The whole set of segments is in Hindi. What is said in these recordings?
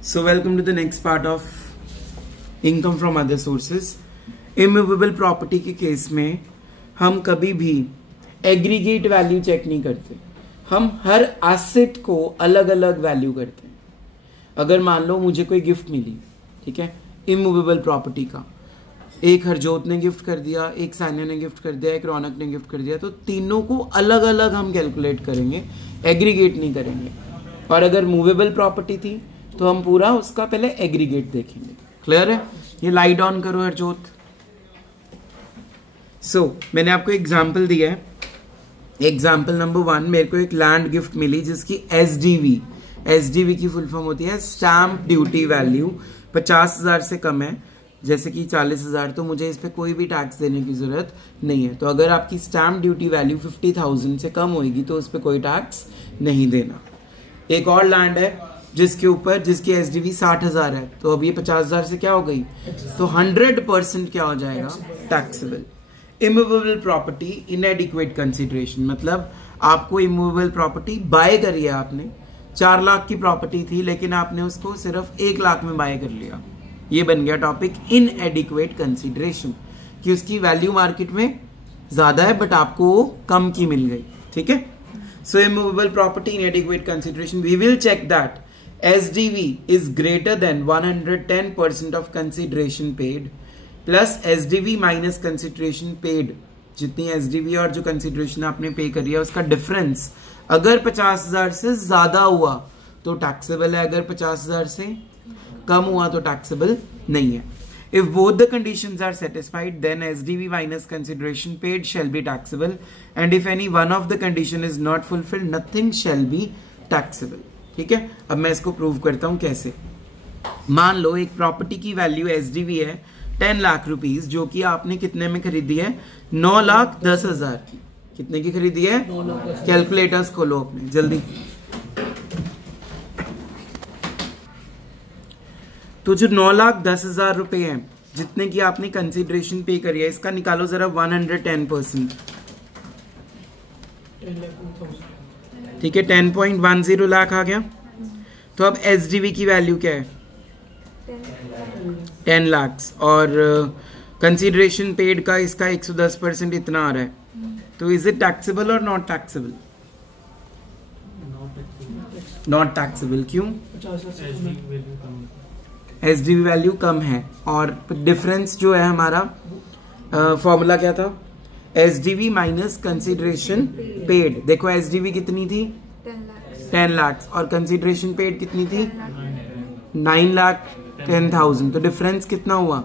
So welcome to the next part of income from other sources. Immovable property के केस में हम कभी भी एग्रीगेट वैल्यू चेक नहीं करते, हम हर एसेट को अलग अलग वैल्यू करते हैं. अगर मान लो मुझे कोई गिफ्ट मिली, ठीक है, इमूवेबल प्रॉपर्टी का, एक हरजोत ने गिफ्ट कर दिया, एक सानिया ने गिफ्ट कर दिया, एक रौनक ने गिफ्ट कर दिया, तो तीनों को अलग अलग हम कैलकुलेट करेंगे, एग्रीगेट नहीं करेंगे. और अगर मूवेबल प्रॉपर्टी थी तो हम पूरा उसका पहले एग्रीगेट देखेंगे. क्लियर है? ये लाइट ऑन करो हरजोत. मैंने आपको एग्जाम्पल दिया है. एग्जाम्पल नंबर 1, मेरे को एक लैंड गिफ्ट मिली जिसकी एसडीवी की फुल फॉर्म होती है स्टैंप ड्यूटी वैल्यू 50,000 से कम है, जैसे कि 40,000, तो मुझे इस पे कोई भी टैक्स देने की जरूरत नहीं है. तो अगर आपकी स्टैंप ड्यूटी वैल्यू 50,000 से कम होगी तो उस पर कोई टैक्स नहीं देना. एक और लैंड है जिसकी एसडीवी 60,000 है, तो अब ये 50,000 से क्या हो गई, तो 100% क्या हो जाएगा, taxable. Immovable property inadequate consideration, मतलब आपको इमूवेबल प्रॉपर्टी बाय करी है, आपने 4 लाख की प्रॉपर्टी थी लेकिन आपने उसको सिर्फ 1 लाख में बाय कर लिया. ये बन गया टॉपिक इनएडिक्वेट कंसिडरेशन, कि उसकी वैल्यू मार्केट में ज्यादा है बट आपको वो कम की मिल गई. ठीक है. So immovable property inadequate consideration, we will check that SDV is greater than 110% of consideration paid plus SDV minus consideration paid. जितनी SDV और जो consideration आपने पे करी है उसका डिफरेंस अगर 50,000 से ज्यादा हुआ तो टैक्सेबल है, अगर 50,000 से कम हुआ तो टैक्सेबल नहीं है. If both the conditions are satisfied, then SDV minus consideration paid shall be taxable, and if any one of the condition is not fulfilled, nothing shall be taxable. ठीक है. अब मैं इसको प्रूव करता हूं कैसे. मान लो एक प्रॉपर्टी की वैल्यू एसडीवी है 10 लाख रुपीस, जो कि आपने कितने में खरीदी है, 9,10,000 की. कितने की खरीदी है, कैलकुलेटर्स खोलो अपने जल्दी. तो जो 9,10,000 रुपए है जितने की आपने कंसिडरेशन पे करी है, इसका निकालो जरा 110%. ठीक है, 10.10 लाख आ गया. तो अब एसडीवी की वैल्यू क्या है, 10 लाख, और कंसिडरेशन पेड का इसका 110% इतना आ रहा है. तो इज इट टैक्सेबल और नॉट टैक्सेबल? Not taxable. क्यों? एसडीवी वैल्यू कम है, और डिफरेंस जो है हमारा फॉर्मूला क्या था, एसडीवी माइनस कंसिडरेशन पेड. देखो एसडीवी कितनी थी, 10 लाख, और कंसिडरेशन पेड कितनी थी, 9,10,000. तो डिफरेंस कितना हुआ,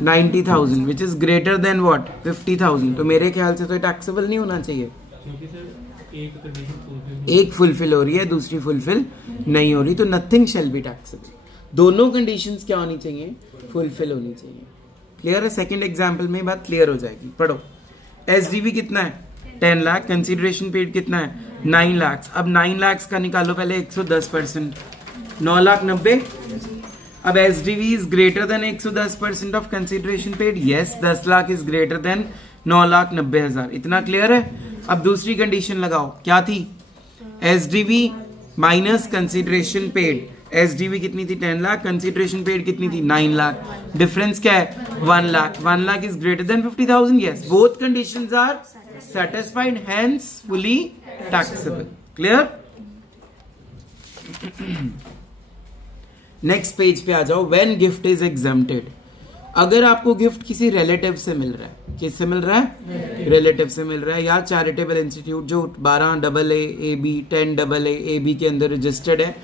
90,000, which is greater then what, 50,000. तो मेरे ख्याल से तो टैक्सेबल नहीं होना चाहिए, एक फुलफिल हो रही है, दूसरी फुलफिल नहीं हो रही, तो नथिंग शैल बी टैक्सेबल. दोनों कंडीशंस क्या होनी चाहिए, फुलफिल होनी चाहिए. क्लियर है? सेकंड एग्जांपल में बात क्लियर हो जाएगी. पढ़ो. एसडीवी कितना है, 10 लाख, कंसिडरेशन पेड कितना है, 9 लाख. अब 9 लाख का निकालो पहले 110%, 9,90,000. अब SDV is greater then 110% of consideration paid. Yes, 10 lakh is greater then 9,90,000. इतना क्लियर है? अब दूसरी कंडीशन लगाओ, क्या थी, SDV minus consideration paid. SDV कितनी थी, 10 लाख, कंसिडरेशन पेड कितनी थी, 9 लाख. डिफरेंस क्या है, 1 lakh. 1 lakh is greater than 50,000. Yes, both conditions are satisfied, hence fully taxable. Clear? Next page पे आ जाओ. When gift is exempted, अगर आपको गिफ्ट किसी रिलेटिव से मिल रहा है, किससे मिल रहा है, रिलेटिव से मिल रहा है, या चैरिटेबल इंस्टीट्यूट जो 12 AA, 10 AA के अंदर रजिस्टर्ड है,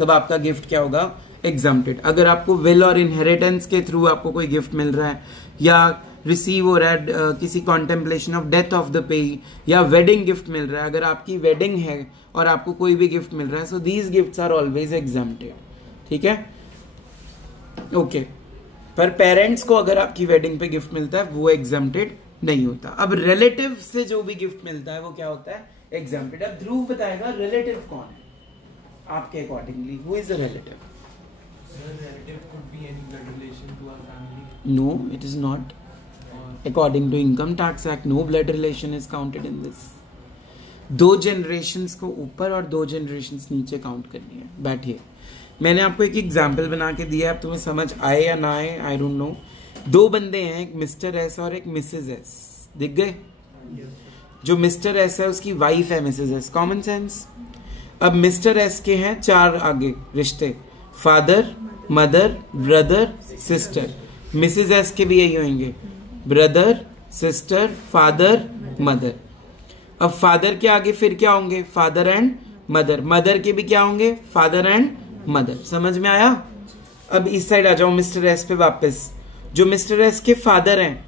तब आपका गिफ्ट क्या होगा, एग्जम्प्टेड. अगर आपको विल और इनहेरिटेंस के थ्रू आपको कोई गिफ्ट मिल रहा है, या रिसीव हो रहा है किसी contemplation of death of the pay, या वेडिंग गिफ्ट मिल रहा है, अगर आपकी वेडिंग है और आपको कोई भी गिफ्ट मिल रहा है, so these gifts are always exempted. ठीक है, ओके. पर पेरेंट्स को अगर आपकी वेडिंग पे गिफ्ट मिलता है वो एग्जम्प्टेड नहीं होता. अब रिलेटिव से जो भी गिफ्ट मिलता है वो क्या होता है, एग्जम्प्टेड. अब ध्रुव बताएगा रिलेटिव कौन है आपके accordingly, who is the relative? Relative could be any blood relation to our family. No, it is not. According to Income Tax Act, no blood relation is counted in this. 2 generations को ऊपर और 2 जनरेशन्स नीचे काउंट करनी है। बैठिए, मैंने आपको एक एग्जाम्पल बना के दिया है, अब तुम्हें समझ आए या ना आए आई डोंट नो। 2 बंदे हैं, एक मिस्टर एस और एक मिसेज एस, दिख गए? जो मिस्टर एस है उसकी वाइफ है मिसेज एस, कॉमन सेंस। अब मिस्टर एस के हैं 4 आगे रिश्ते, father, mother, brother, sister. Mrs S के भी यही होंगे, ब्रदर, सिस्टर, फादर, मदर। अब फादर के आगे फिर क्या होंगे? Father and mother. मदर के भी क्या होंगे? Father and mother. समझ में आया? अब इस साइड आ जाओ मिस्टर एस पे वापस। जो मिस्टर एस के फादर हैं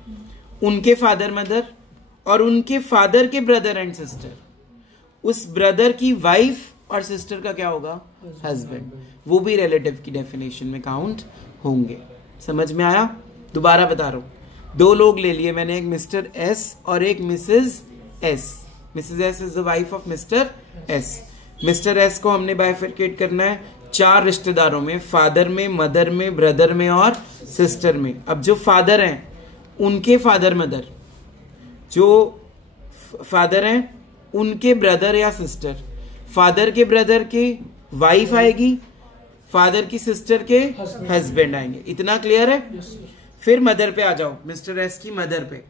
उनके फादर मदर और उनके फादर के ब्रदर एंड सिस्टर, उस ब्रदर की वाइफ और सिस्टर का क्या होगा? हस्बैंड। वो भी रिलेटिव की डेफिनेशन में काउंट होंगे। समझ में आया? दोबारा बता रहा हूं, 2 लोग ले लिए मैंने, एक मिस्टर एस और एक Mrs S. Mrs S is the wife of Mr S. Mr S को हमने बाइफरकेट करना है 4 रिश्तेदारों में, फादर में, मदर में, ब्रदर में और सिस्टर में। अब जो फादर हैं उनके फादर मदर, जो फादर हैं उनके ब्रदर या सिस्टर, फादर के ब्रदर के वाइफ आएगी, फादर की सिस्टर के हस्बैंड आएंगे। इतना क्लियर है? फिर मदर पे आ जाओ, मिस्टर एस की मदर पे।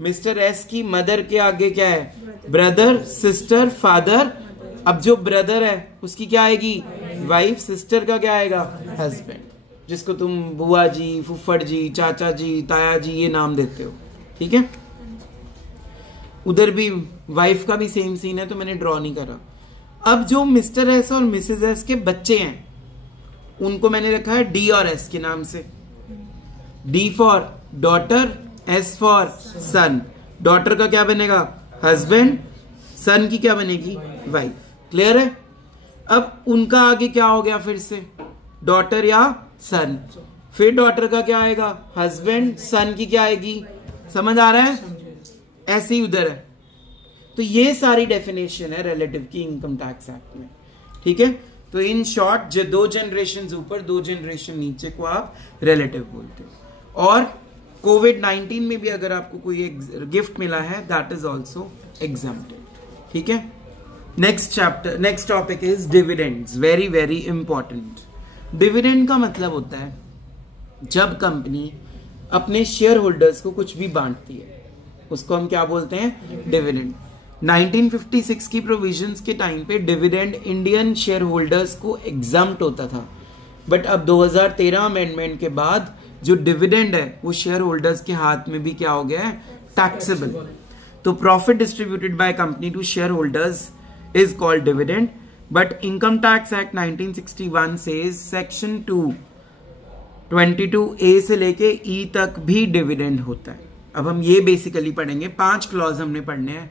मिस्टर एस की मदर के आगे क्या है? Brother, sister, father. अब जो ब्रदर है उसकी क्या आएगी? वाइफ। सिस्टर का क्या आएगा? हस्बैंड, जिसको तुम बुआ जी, फुफ्फड़ जी, चाचा जी, ताया जी ये नाम देते हो। ठीक है? उधर भी वाइफ का भी सेम सीन है तो मैंने ड्रॉ नहीं करा। अब जो मिस्टर एस और मिसेज एस के बच्चे हैं उनको मैंने रखा है डी और एस के नाम से। D for daughter, S for son. Daughter का क्या बनेगा? हस्बैंड। सन की क्या बनेगी? वाइफ। क्लियर है? अब उनका आगे क्या हो गया? फिर से डॉटर या सन। फिर डॉटर का क्या आएगा? हस्बैंड। सन की क्या आएगी? समझ आ रहा है? ऐसे ही उधर है। तो ये सारी डेफिनेशन है रिलेटिव की इनकम टैक्स एक्ट में। ठीक है? तो इन शॉर्ट 2 जनरेशन ऊपर 2 जनरेशन नीचे को आप रिलेटिव बोलते हो। और कोविड-19 में भी अगर आपको कोई गिफ्ट मिला है दैट इज ऑल्सो एग्जम्प्टेड। ठीक है? Next topic is dividends. Very very important. Dividend का मतलब होता है जब कंपनी अपने शेयर होल्डर्स को कुछ भी बांटती है, उसको हम क्या बोलते हैं? डिविडेंड। 1956 की प्रोविजंस के टाइम पे डिविडेंड इंडियन शेयर होल्डर्स को एग्जम्प्ट होता था, बट अब 2013 अमेंडमेंट के बाद जो डिविडेंड है वो शेयर होल्डर्स के हाथ में भी क्या हो गया है? टैक्सेबल। तो profit distributed by company to share holders is called dividend. But income tax act 1961 से सेक्शन 222A से लेके E तक भी डिविडेंड होता है। अब हम ये बेसिकली पढ़ेंगे, 5 क्लॉज हमने पढ़ने हैं।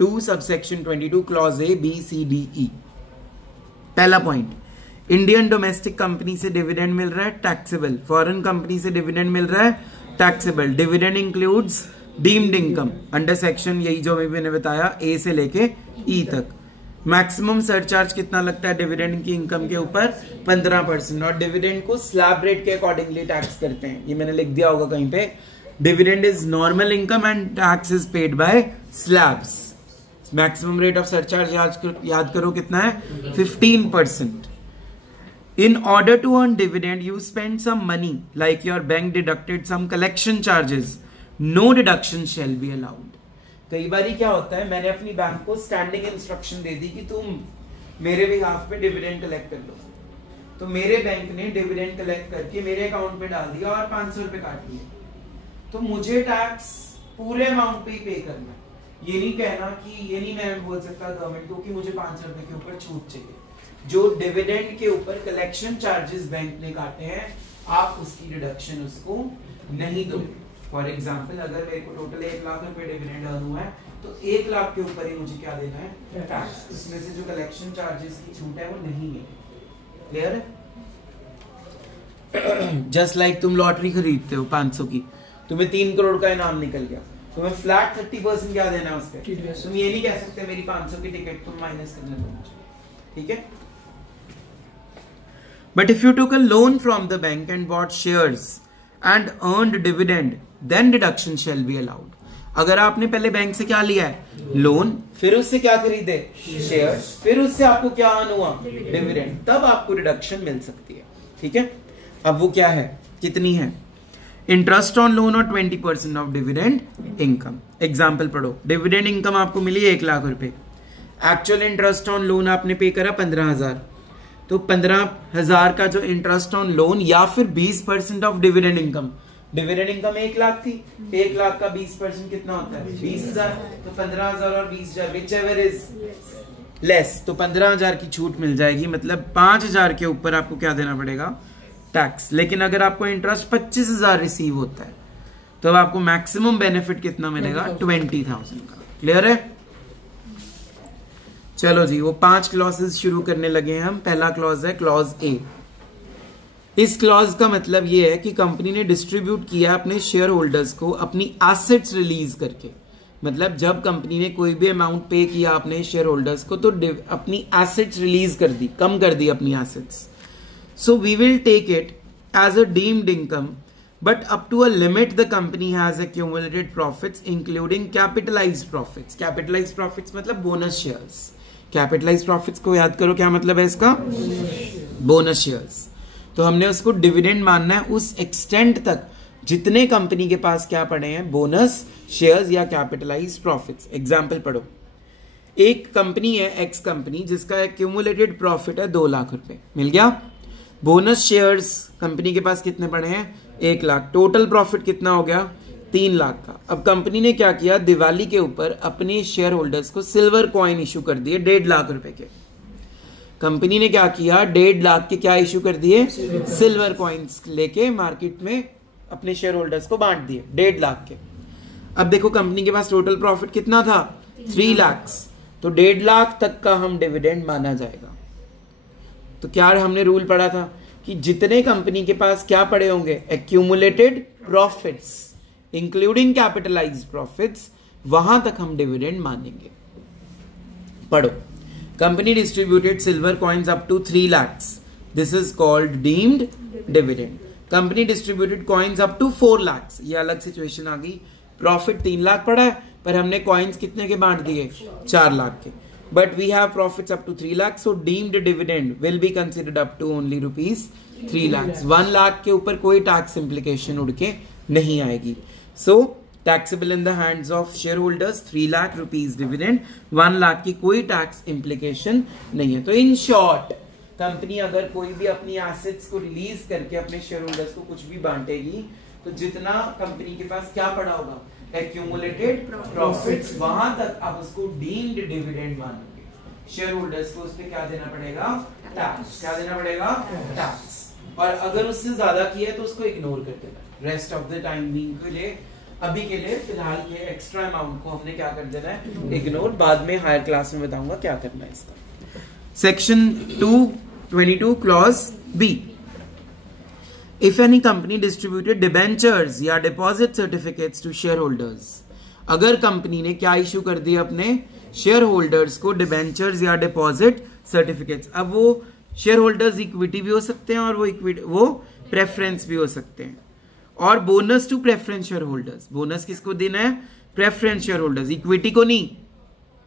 2 subsection 22 clause A, B, C, D, E। पहला पॉइंट, इंडियन डोमेस्टिक कंपनी से डिविडेंड मिल रहा है, टैक्सेबल। फॉरेन कंपनी से डिविडेंड मिल रहा है, taxable. Dividend includes deemed income under section, यही जो मैंने बताया, A से लेके E तक। मैक्सिमम सरचार्ज कितना लगता है डिविडेंड की इनकम के ऊपर? 15%। और डिविडेंड को स्लैब रेट के अकॉर्डिंगली टैक्स करते हैं, ये मैंने लिख दिया होगा कहीं पे। Dividend is normal income and tax is paid by slabs. Maximum rate of surcharge याद करो कितना है? 15%। In order to earn dividend, you spend some money, like your bank deducted some collection charges. No deduction shall be allowed. कई बार क्या होता है, मैंने अपनी बैंक को स्टैंडिंग इंस्ट्रक्शन दे दी कि तुम मेरे बिहाफ पे डिविडेंड कलेक्ट कर लो, तो मेरे बैंक ने डिविडेंड कलेक्ट करके मेरे अकाउंट पे डाल दिया और 500 रुपए काट लिए, तो मुझे टैक्स पूरे अमाउंट पे ही पे करना है। ये नहीं कहना कि ये नहीं मैं बोल सकता गवर्नमेंट को कि मुझे 500 रुपए के ऊपर छूट चाहिए। जो डिविडेंड के ऊपर कलेक्शन चार्जेस बैंक ने काटे हैं, आप उसकी डिडक्शन उसको नहीं दो। फॉर एग्जाम्पल, अगर मेरे को टोटल 1 लाख रुपए डिविडेंड अर्न हुआ है, तो 1 लाख के ऊपर ही मुझे क्या देना है? टैक्स। उसमें से जो कलेक्शन चार्जेस की छूट है वो नहीं मिलेगी। क्लियर है? जस्ट लाइक तुम लॉटरी खरीदते हो 500 की, तुम्हें 3 करोड़ का इनाम निकल गया, तुम्हें फ्लैट 30% क्या देना है उसके? तुम ये नहीं कह सकते मेरी 500 की टिकट तुम माइनस करने दो मुझे। ठीक है? But if you took a loan from the bank and bought shares and earned dividend, then deduction shall be allowed. अगर आपने पहले बैंक से क्या लिया है, लोन, फिर उससे क्या खरीदे, शेयर्स, फिर उससे आपको क्या अर्न हुआ, डिविडेंड, तब आपको रिडक्शन मिल सकती है। ठीक है, अब वो क्या है, कितनी है, इंटरेस्ट ऑन लोन और 20% ऑफ डिविडेंड इनकम। एग्जाम्पल पढ़ो, डिविडेंड इनकम आपको मिली 1 लाख रुपए, एक्चुअल इंटरेस्ट ऑन लोन आपने पे करा 15,000, तो 15,000 का जो इंटरेस्ट ऑन लोन या फिर 20% of dividend income, dividend income 1 lakh थी, 1 लाख का 20% कितना होता है, 20,000, तो 15,000 और 20,000 विच एवर इज लेस, तो 15,000 की छूट मिल जाएगी, मतलब 5,000 के ऊपर आपको क्या देना पड़ेगा, टैक्स। लेकिन अगर आपको इंटरेस्ट 25,000 रिसीव होता है तो अब आपको मैक्सिमम बेनिफिट कितना मिलेगा, 20,000 का। क्लियर है? चलो जी, वो 5 क्लॉजेस शुरू करने लगे हैं हम। पहला क्लॉज है क्लॉज ए। इस क्लॉज का मतलब ये है कि कंपनी ने डिस्ट्रीब्यूट किया अपने शेयर होल्डर्स को अपनी एसेट्स रिलीज करके, मतलब जब कंपनी ने कोई भी अमाउंट पे किया अपने शेयर होल्डर्स को तो अपनी एसेट्स रिलीज कर दी, कम कर दी अपनी assets. So we will take it as a deemed income, but up to a limit the company has accumulated profits including capitalized profits। capitalized profits मतलब बोनस शेयर्स। कैपिटलाइज प्रॉफिट्स को याद करो, क्या मतलब है इसका, बोनस शेयर्स। तो हमने उसको डिविडेंड मानना है उस एक्सटेंट तक जितने कंपनी के पास क्या पड़े हैं, बोनस शेयर्स या कैपिटलाइज प्रॉफिट्स। एग्जांपल पढ़ो, एक कंपनी है एक्स कंपनी जिसका एक्यूमुलेटेड प्रॉफिट है 2 लाख रुपए, मिल गया। बोनस शेयर्स कंपनी के पास कितने पड़े हैं, 1 लाख, टोटल प्रॉफिट कितना हो गया, 3 लाख का। अब कंपनी ने क्या किया, दिवाली के ऊपर अपने शेयर होल्डर्स को सिल्वर कॉइन इशू कर दिए 1.5 लाख रुपए के। कंपनी ने क्या किया, 1.5 लाख के क्या इशू कर दिए, सिल्वर कॉइन्स लेके मार्केट में अपने शेयर होल्डर्स को बांट दिए 1.5 लाख के। अब देखो कंपनी के पास टोटल प्रॉफिट कितना था, 3 लाख, तो 1.5 लाख तक का हम डिविडेंड माना जाएगा। तो क्या हमने रूल पढ़ा था कि जितने कंपनी के पास क्या पड़े होंगे, accumulated profits including capitalised profits, वहां तक हम डिविडेंड मानेंगे। पढ़ो, company distributed silver coins up to 3 lakh, this is called deemed dividend. Company distributed coins up to 4 lakh, ये अलग सिचुएशन आ गई, प्रॉफिट 3 लाख पड़ा है पर हमने कॉइन्स कितने के बांट दिए, 4 लाख के। But we have profits up to 3 lakhs, so deemed dividend will be considered up to only rupees 3 lakhs। 1 lakh के ऊपर कोई टैक्स इम्प्लीकेशन उड़ के नहीं आएगी। So taxable in the hands of shareholders 3 lakh rupees dividend, 1 lakh की कोई टैक्स इम्प्लीकेशन नहीं है। तो इन शॉर्ट, कंपनी अगर कोई भी अपनी एसेट्स को रिलीज करके अपने शेयर होल्डर्स को कुछ भी बांटेगी तो जितना कंपनी के पास क्या पड़ा होगा, एक्यूमुलेटेड प्रॉफिट्स, वहां तक आप उसको डीम्ड डिविडेंड मानोगे। शेयर होल्डर्स को उस पे क्या देना पड़ेगा, टैक्स। क्या देना पड़ेगा, टैक्स। और अगर उससे ज्यादा किया है तो उसको इग्नोर कर देना। Rest of the time being के लिए, अभी के लिए फिलहाल के एक्स्ट्रा अमाउंट को हमने क्या कर देना है, इग्नोर। बाद में हायर क्लास में बताऊंगा क्या करना है इसका। Section 222 clause B, If any company distributed debentures या deposit certificates to shareholders, अगर कंपनी ने क्या इशू कर दिया अपने शेयर होल्डर्स को, डिबेंचर्स या डिपॉजिट सर्टिफिकेट्स। अब वो शेयर होल्डर्स इक्विटी भी हो सकते हैं और वो प्रेफरेंस भी हो सकते हैं। और bonus to preference share holders, bonus किसको देना है, प्रेफरेंस शेयर होल्डर्स, इक्विटी को नहीं।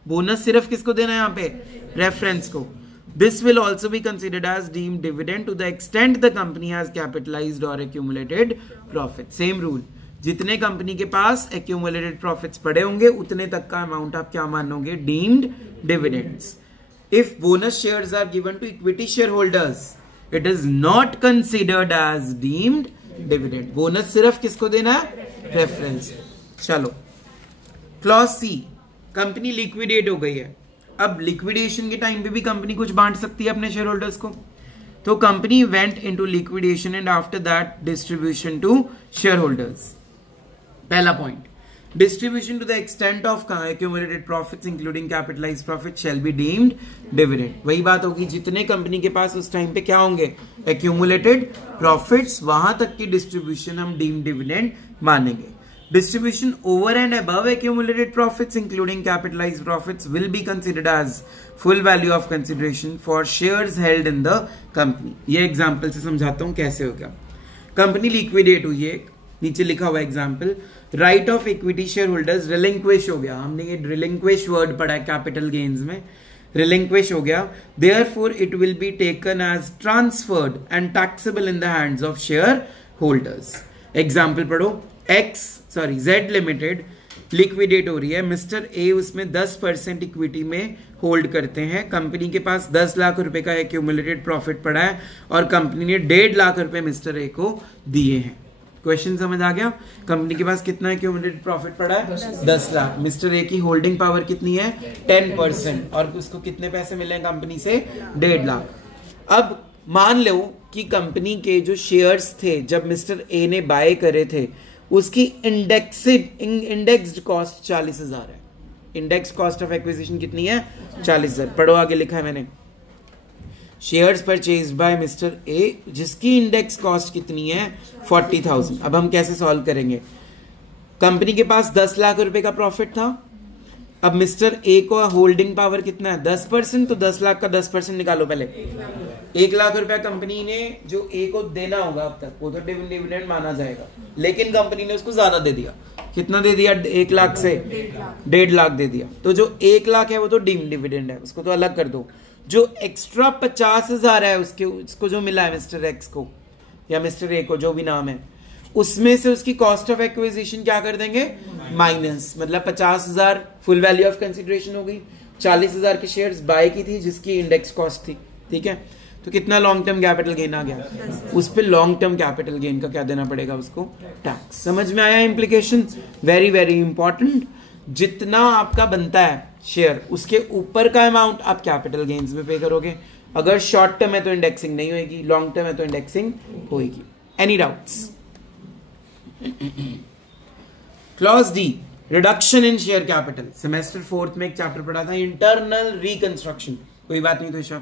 बोनस सिर्फ किसको देना है यहाँ पे, प्रेफरेंस को। This will also be considered as deemed dividend to the extent the company has capitalized or accumulated profit। Same rule, जितने कंपनी के पास accumulated profits पड़े होंगे उतने तक का अमाउंट आप क्या मानोगे, deemed dividends। If bonus shares are given to equity shareholders, it is not considered as deemed dividend। Bonus सिर्फ किसको देना है, प्रेफरेंस। चलो, क्लॉज सी, कंपनी लिक्विडेट हो गई है। अब लिक्विडेशन के टाइम पे भी कंपनी कुछ बांट सकती है अपने शेयर होल्डर्स को। तो company went into liquidation and after that distribution to share holders. पहला point, distribution to the extent of accumulated profits including capitalised profit shall be deemed dividend. वही बात होगी, जितने कंपनी के पास उस टाइम पे क्या होंगे, एक्यूमुलेटेड प्रॉफिट्स, वहां तक की डिस्ट्रीब्यूशन हम डीम्ड डिविडेंड मानेंगे। Distribution over and above accumulated profits including capitalized profits will be considered as full value of consideration for shares held in the company। ये एग्जाम्पल से समझाता हूं कैसे होगा। कंपनी लिक्विडेट हुई है, नीचे लिखा हुआ example, right of equity share holders relinquish हो गया, हमने ये रिलिंक्विश वर्ड पढ़ा है कैपिटल गेन्स में, रिलिंक्विश हो गया, therefore it will be taken as transferred and taxable in the hands of share holders. Example पढ़ो, Z लिमिटेड लिक्विडेट हो रही है, मिस्टर ए उसमें 10% इक्विटी में होल्ड करते हैं, कंपनी के पास 10 लाख रुपए का एक्यूमुलेटेड प्रॉफिट पड़ा है और कंपनी ने 1.5 लाख रुपए मिस्टर ए को दिए हैं। क्वेश्चन समझ आ गया? कंपनी के पास कितना एक्यूमुलेटेड प्रॉफिट पड़ा है? 10 लाख। मिस्टर ए की होल्डिंग पावर कितनी है? 10%, और उसको कितने पैसे मिले हैं कंपनी से? 1.5 लाख। अब मान लो कि कंपनी के जो शेयर्स थे जब मिस्टर ए ने बाय करे थे उसकी इंडेक्स्ड कॉस्ट 40,000 है। इंडेक्स कॉस्ट ऑफ एक्विजिशन कितनी है? 40,000। पढ़ो, आगे लिखा है मैंने, shares purchased bye mister A जिसकी इंडेक्स कॉस्ट कितनी है? 40,000। अब हम कैसे सॉल्व करेंगे? कंपनी के पास 10 लाख रुपए का प्रॉफिट था, अब मिस्टर ए को होल्डिंग पावर कितना है? 10%, तो 10 लाख का 10% निकालो पहले। 1 लाख रुपया कंपनी ने जो ए को देना होगा अब तक, वो तो डिविडेंड माना जाएगा, लेकिन कंपनी ने उसको ज्यादा दे दिया। कितना दे दिया? 1 लाख से 1.5 लाख दे दिया। तो जो 1 लाख है वो तो डीम्ड डिविडेंड है, उसको तो अलग कर दो। जो एक्स्ट्रा 50,000 है उसको जो मिला है मिस्टर एक्स को या मिस्टर ए को, जो भी नाम है, उसमें से उसकी कॉस्ट ऑफ एक्विजिशन क्या कर देंगे? माइनस। मतलब 50,000 फुल वैल्यू ऑफ कंसिडरेशन हो गई, 40,000 की शेयर्स बाय की थी जिसकी इंडेक्स कॉस्ट थी। ठीक है, तो कितना लॉन्ग टर्म कैपिटल गेन आ गया? उस पर लॉन्ग टर्म कैपिटल गेन का क्या देना पड़ेगा उसको? टैक्स। समझ में आया इंप्लीकेशन? Very very important. जितना आपका बनता है शेयर उसके ऊपर का अमाउंट आप कैपिटल गेन्स में पे करोगे। अगर शॉर्ट टर्म है तो इंडेक्सिंग नहीं होगी, लॉन्ग टर्म है तो इंडेक्सिंग होगी। Any doubts? Clause D, reduction in share capital. Semester 4th में एक चैप्टर पढ़ा था, इंटरनल रिकंस्ट्रक्शन। कोई बात नहीं तो ईशा,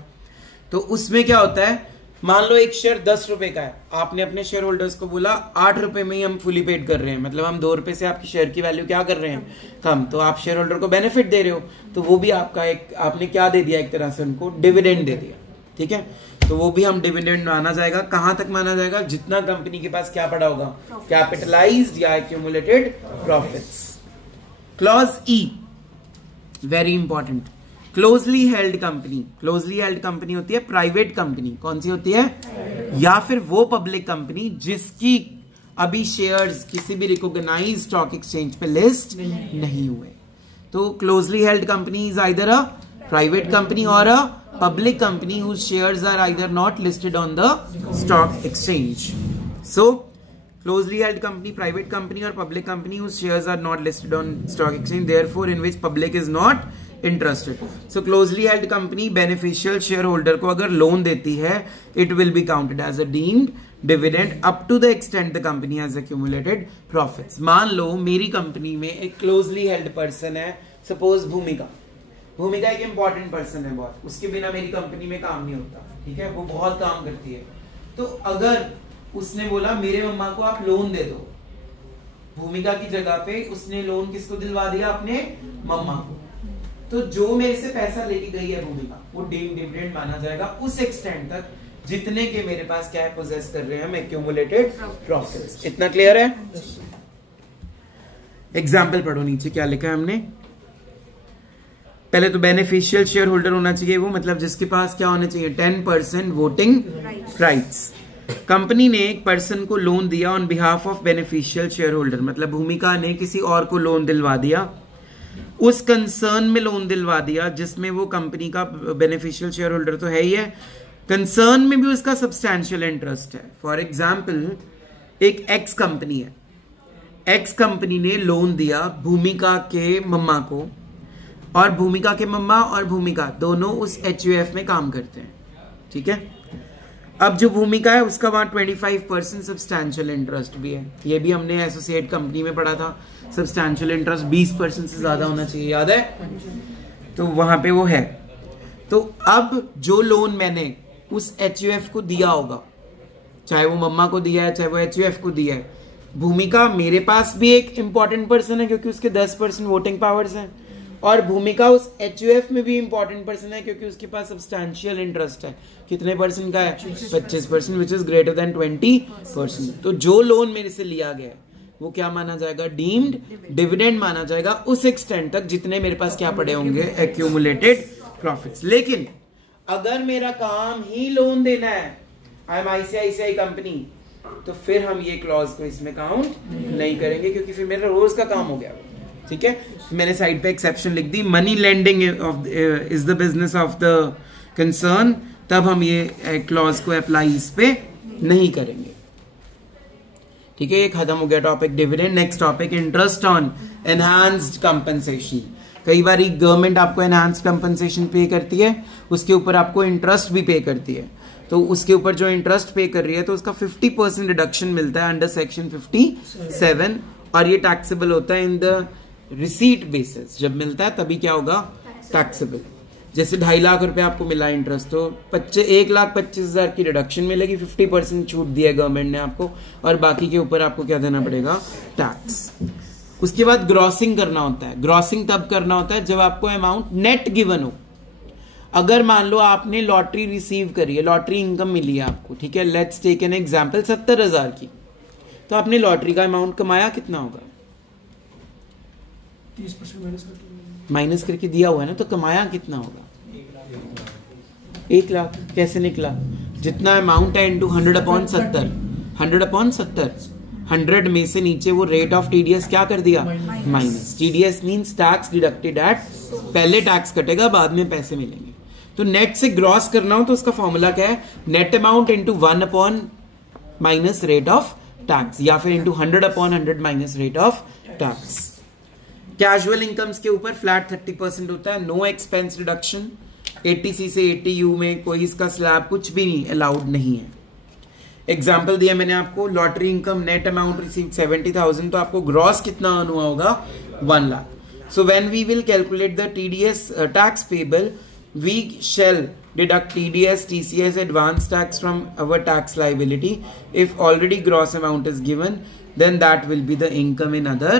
तो उसमें क्या होता है, मान लो एक शेयर 10 रुपए का है, आपने अपने शेयर होल्डर्स को बोला 8 रुपए में ही हम फुली पेड कर रहे हैं, मतलब हम 2 रुपए से आपकी शेयर की वैल्यू क्या कर रहे हैं? कम। तो आप शेयर होल्डर को बेनिफिट दे रहे हो, तो वो भी आपका एक, आपने क्या दे दिया? एक तरह से उनको डिविडेंड दे दिया। ठीक है, तो वो भी हम डिविडेंड माना जाएगा। कहां तक माना जाएगा? जितना कंपनी के पास क्या पड़ा होगा? कैपिटलाइज्ड या एक्यूमुलेटेड प्रॉफिट्स। क्लॉज ई, very important, closely held company. Closely held company होती है प्राइवेट कंपनी। कौन सी होती है? या फिर वो पब्लिक कंपनी जिसकी अभी शेयर्स किसी भी रिकॉग्नाइज्ड स्टॉक एक्सचेंज पे लिस्ट नहीं हुए। तो closely held company is either a private company और अ public company whose shares are either not listed on the stock exchange. So closely held company, private company or public company whose shares are not listed on stock exchange, therefore in which public is not interested. So closely held company beneficial shareholder को अगर लोन देती है, it will be counted as a deemed dividend up to the extent the company has accumulated profits. मान लो मेरी कंपनी में एक closely held person है, suppose भूमिका एक इंपॉर्टेंट पर्सन है बहुत, उसके बिना मेरी कंपनी में काम नहीं होता। ठीक है, वो बहुत काम करती है। तो अगर उसने बोला मेरे मम्मा को आप लोन दे दो, भूमिका की जगह पे उसने लोन किसको दिलवा दिया? अपने मम्मा को। तो जो मेरे से पैसा लेके गई है भूमिका, वो डीम्ड डिविडेंड माना जाएगा उस एक्सटेंट तक जितने के मेरे पास क्या पोजेस कर रहे हैं हम, एक्यूमुलेटेड प्रॉफिट्स। इतना क्लियर है? एग्जाम्पल पढ़ो, नीचे क्या लिखा है हमने। पहले तो बेनिफिशियल शेयर होल्डर होना चाहिए वो, मतलब जिसके पास क्या होना चाहिए? 10% वोटिंग राइट्स। कंपनी ने एक पर्सन को लोन दिया on behalf of beneficial share holder, मतलब भूमिका ने किसी और को लोन दिलवा दिया, उस कंसर्न में लोन दिलवा दिया जिसमें वो कंपनी का बेनिफिशियल शेयर होल्डर तो है ही है, कंसर्न में भी उसका सब्सटैंशियल इंटरेस्ट है। फॉर एग्जाम्पल, एक एक्स कंपनी है, एक्स कंपनी ने लोन दिया भूमिका के मम्मा को, और भूमिका के मम्मा और भूमिका दोनों उस HUF में काम करते हैं। ठीक है, अब जो भूमिका है उसका वहां 25% सब्सटैंशियल इंटरेस्ट भी है। ये भी हमने एसोसिएट कंपनी में पढ़ा था, सब्सटैंशियल इंटरेस्ट 20% से ज्यादा होना चाहिए, याद है? तो वहां पे वो है। तो अब जो लोन मैंने उस HUF को दिया होगा, चाहे वो मम्मा को दिया है चाहे वो HUF को दिया है, भूमिका मेरे पास भी एक इंपॉर्टेंट पर्सन है क्योंकि उसके 10% वोटिंग पावर्स हैं, और भूमिका उस HUF में भी इंपॉर्टेंट पर्सन है क्योंकि उसके पास सब्सटैंशियल इंटरेस्ट है। कितने परसेंट का है? 25%, विच इज ग्रेटर देन 20%। तो जो लोन मेरे से लिया गया है वो क्या माना जाएगा, डीम्ड डिविडेंड माना जाएगा उस एक्सटेंट तक जितने मेरे पास क्या पड़े होंगे, एक्यूमुलेटेड प्रॉफिट्स। लेकिन अगर मेरा काम ही लोन देना है, आई एम आईसीआईसीआई कंपनी, तो फिर हम ये क्लॉज को इसमें काउंट नहीं करेंगे क्योंकि फिर मेरा रोज का काम हो गया। ठीक है, मैंने साइड पे एक्सेप्शन लिख दी, money lending is the business of the concern, तब हम ये क्लॉज को अप्लाई इस पे नहीं करेंगे। ठीक है, ये खत्म हो गया topic dividend. Next topic interest on enhanced compensation. कई बार गवर्नमेंट आपको एनहांस्ड कंपनसेशन पे करती है, उसके ऊपर आपको इंटरेस्ट भी पे करती है, तो उसके ऊपर जो इंटरेस्ट पे कर रही है तो उसका 50% रिडक्शन मिलता है अंडर सेक्शन 57, और ये टैक्सेबल होता है इन द रिसीट बेसिस। जब मिलता है तभी क्या होगा, टैक्सेबल। जैसे 2.5 लाख रुपए आपको मिला इंटरेस्ट, तो 1,25,000 की रिडक्शन मिलेगी, 50% छूट दिया गवर्नमेंट ने आपको, और बाकी के ऊपर आपको क्या देना पड़ेगा, टैक्स। उसके बाद ग्रॉसिंग करना होता है। ग्रॉसिंग तब करना होता है जब आपको अमाउंट नेट गिवन हो। अगर मान लो आपने लॉटरी रिसीव करी है, लॉटरी इनकम मिली है आपको, ठीक है, लेट्स टेक एन एग्जांपल 70,000 की, तो आपने लॉटरी का अमाउंट कमाया कितना होगा, 30% माइनस करके दिया हुआ है ना, तो कमाया कितना होगा, 1 लाख। कैसे निकला, जितना अमाउंट है इंटू 100/70, 100/70, 100 में से नीचे वो रेट ऑफ टीडीएस क्या कर दिया, minus. TDS means tax deducted at, पहले टैक्स कटेगा बाद में पैसे मिलेंगे। तो नेट से ग्रॉस करना हो तो उसका फॉर्मूला क्या है, net amount into 1 minus rate of tax, या फिर into 100/100 minus rate of tax. Casual incomes के ऊपर फ्लैट 30% होता है, नो एक्सपेंस रिडक्शन। 80C से 80U में कोई इसका स्लैब कुछ भी नहीं अलाउड नहीं है। एग्जाम्पल दिया मैंने आपको, lottery income net amount receive 70,000, तो आपको ग्रॉस कितना अर्न हुआ होगा, 1 lakh. So when we will calculate the TDS tax payable, we shall deduct TDS, TCS, advance tax from our tax liability. If already gross amount is given, then that will be the income in other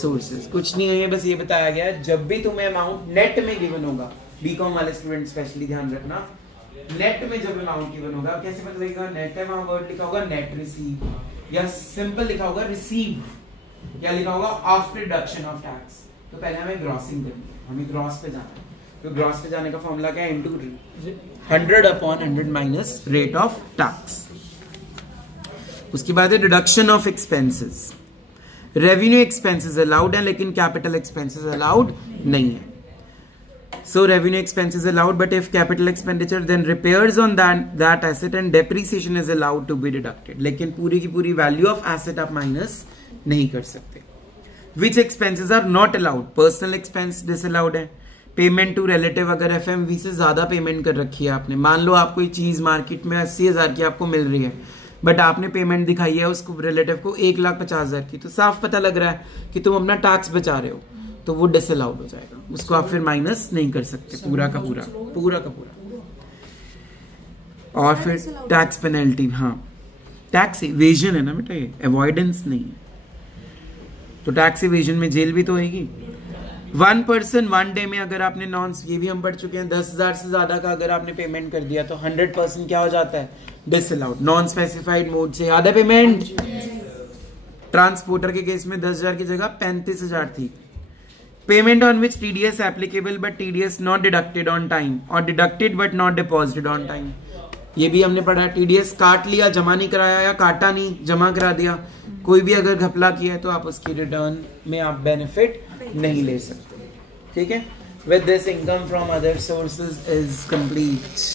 sources. कुछ नहीं है, बस ये बताया गया है जब भी तुम्हें अमाउंट नेट में गिवन होगा, बीकॉम वाले स्टूडेंट स्पेशली ध्यान रखना, नेट में जब अमाउंट गिवन होगा, कैसे पता लगेगा, नेट अमाउंट वर्ड लिखा होगा नेट रिसीव, या सिंपल लिखा होगा रिसीव, या लिखा होगा आफ्टर डिडक्शन ऑफ टैक्स। तो पहले हमें ग्रॉसिंग करनी है, हमें ग्रॉस पे जाना है। तो ग्रॉस पे जाने का फॉर्मूला क्या है, into 100/100 minus rate of tax. उसके बाद है deduction of expenses. Revenue expenses allowed है लेकिन कैपिटल एक्सपेंसेस अलाउड नहीं है। So revenue expenses allowed, but if capital expenditure then repairs on that asset and depreciation is allowed to be deducted. लेकिन पूरी की पूरी वैल्यू ऑफ एसेट आप माइनस नहीं कर सकते। Which expenses are not allowed, personal expense disallowed है। पेमेंट टू रिलेटिव, अगर एफएमवी से ज्यादा पेमेंट कर रखी है आपने, मान लो आप कोई चीज मार्केट में 80,000 की आपको मिल रही है, बट आपने पेमेंट दिखाई है उसको रिलेटिव को 1,50,000 की, तो साफ पता लग रहा है कि तुम अपना टैक्स बचा रहे हो, तो वो डिसअलाउड हो जाएगा, उसको आप फिर माइनस नहीं कर सकते पूरा का पूरा। और फिर टैक्स पेनल्टी, हाँ टैक्स इवेजन है ना बेटा, ये अवॉइडेंस नहीं है, तो टैक्स इवेजन में जेल भी तो होगी। 1 पर्सन 1 डे में अगर आपने ये भी हम पढ़ चुके हैं, 10,000 से ज्यादा का अगर आपने पेमेंट कर दिया तो 100% क्या हो जाता है, डिसअलाउड। नॉन स्पेसिफाइड मोड से याद है पेमेंट, ट्रांसपोर्टर के केस में 10,000 की जगह 35,000 थी। Payment on which TDS applicable but TDS not deducted on time, और deducted but not deposited on time, ये भी हमने पढ़ा। टीडीएस काट लिया, जमा नहीं कराया, या काटा नहीं, जमा करा दिया, कोई भी अगर घपला किया है तो आप उसकी रिटर्न में आप बेनिफिट नहीं ले सकते। ठीक है, with this income from other sources is complete.